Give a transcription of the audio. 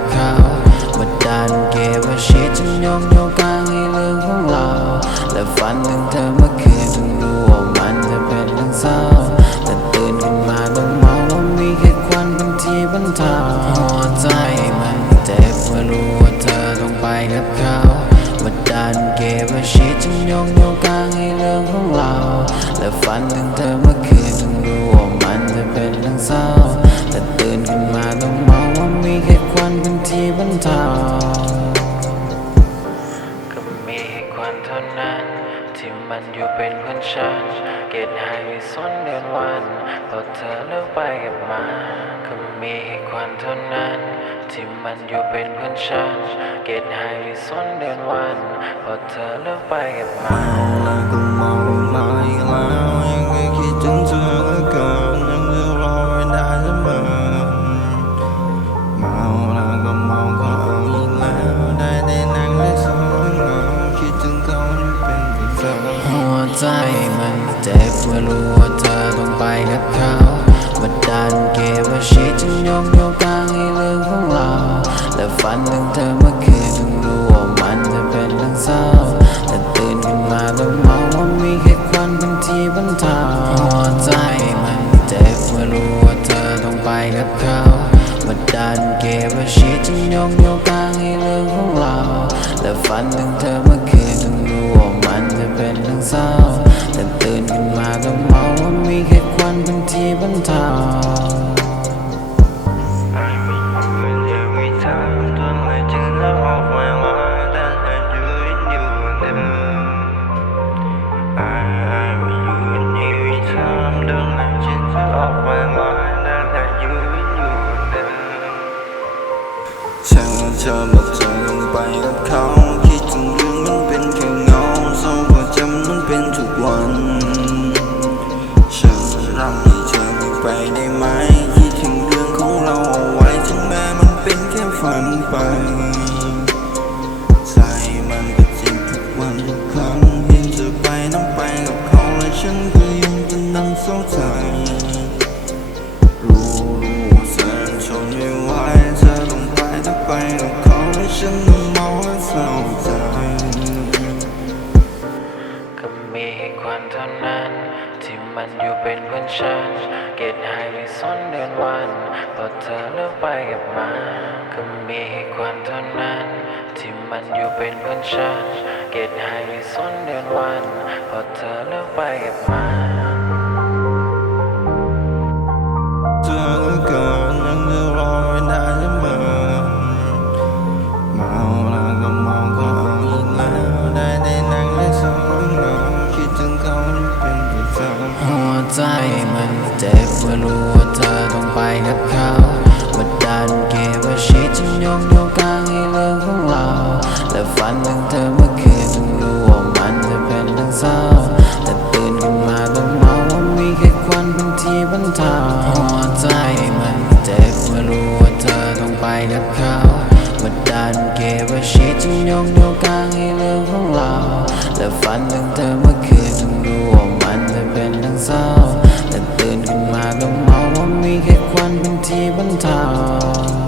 กับเขามาดันเก็บว่าชีฉันยกโยกกลางให้เรื่องของเรา และฝันถึงเธอเมื่อคืนถึงรู้ว่ามันจะเป็นเรื่องเศร้าแต่ตื่นขึ้นมาต้องเมาว่ามีแค่ควันเป็นที่บรรเทาหัวใจมันเจ็บเมื่อรู้ว่าเธอต้องไปกับเขามาดันเก็บว่าชีฉันยกโยกกลางให้เรื่องของเรา และฝันถึงเธอ เป็นเพื่อนฉันเกตหายไปซ้นเดือนวันพอเธอเลิกไปกับมาก็มีควันเท่านั้น ที่มันอยู่เป็นเพื่อนฉันเกตหายไปซ้นเดือนวันพอเธอเลิกไปกับมาเมาแล้วก็เมาเมาอีกแล้วยังก็คิดถึงเธอเหลือเกินยังก็รอไม่ได้เสมอเมาแล้วก็เมาก็เอาอีกแล้วได้แต่นั่งและเศร้าเงาคิดถึงเขาเป็นที่เธอหัว ใจมันเจ็บเมื่อรู้ว่าเธอต้องไปกับเขามาดันเก็บว่าชีฉันยกโยกกางให้เรื่องของเรา และฝันถึงเธอเมื่อคืนถึงรู้ว่ามันจะเป็นเรื่องเศร้าแต่ตื่นขึ้นมาต้องเมาว่ามีแค่ควันเป็นที่บรรเทาหัวใจมันเจ็บเมื่อรู้ว่าเธอต้องไปกับเขามาดันเก็บว่าชีฉันยกโยกกางให้เรื่องของเรา และฝันถึงเธอ เธอบอกเธอต้องไปกับเขาคิดถึงเรื่องมันเป็นแค่เงาเศร้าประจำมันเป็นทุกวันฉันรักให้เธอไม่ไปได้ไหมคิดถึงเรื่องของเราเอาไว้ถึงแม้มันเป็นแค่ฝันไปใจมันก็เจ็บทุกวันทุกครั้งเห็นเธอไปน้ำไปกับเขาและฉันก็ยังจะนั่งเศร้าใจ ที่มันอยู่เป็นเพื่อนฉัน เกตหายไปซ้อนเดือนวันพอเธอเลิกไปกับมาก็มีให้ความเท่านั้น ที่มันอยู่เป็นเพื่อนฉัน เกตหายไปซ้อนเดือนวันพอเธอเลิกไปกับมา ก็รู้ว่าเธอต้องไปกับเขามาดันเกมว่าชีจึงยอมยู่กลางให้เรื่องของเรา และฝันถึงเธอเมื่อคืนเพิ่งรู้ว่ามันจะเป็นทั้งเศร้าแต่ตื่นขึ้นมาต้องมองว่ามีแค่ควันบางทีบรรเทาหัวใจมันเจ็บเมื่อรู้ว่าเธอต้องไปกับเขามาดันเกมว่าชีจึงยอมยู่กลางให้เรื่องของเรา และฝันถึงเธอ time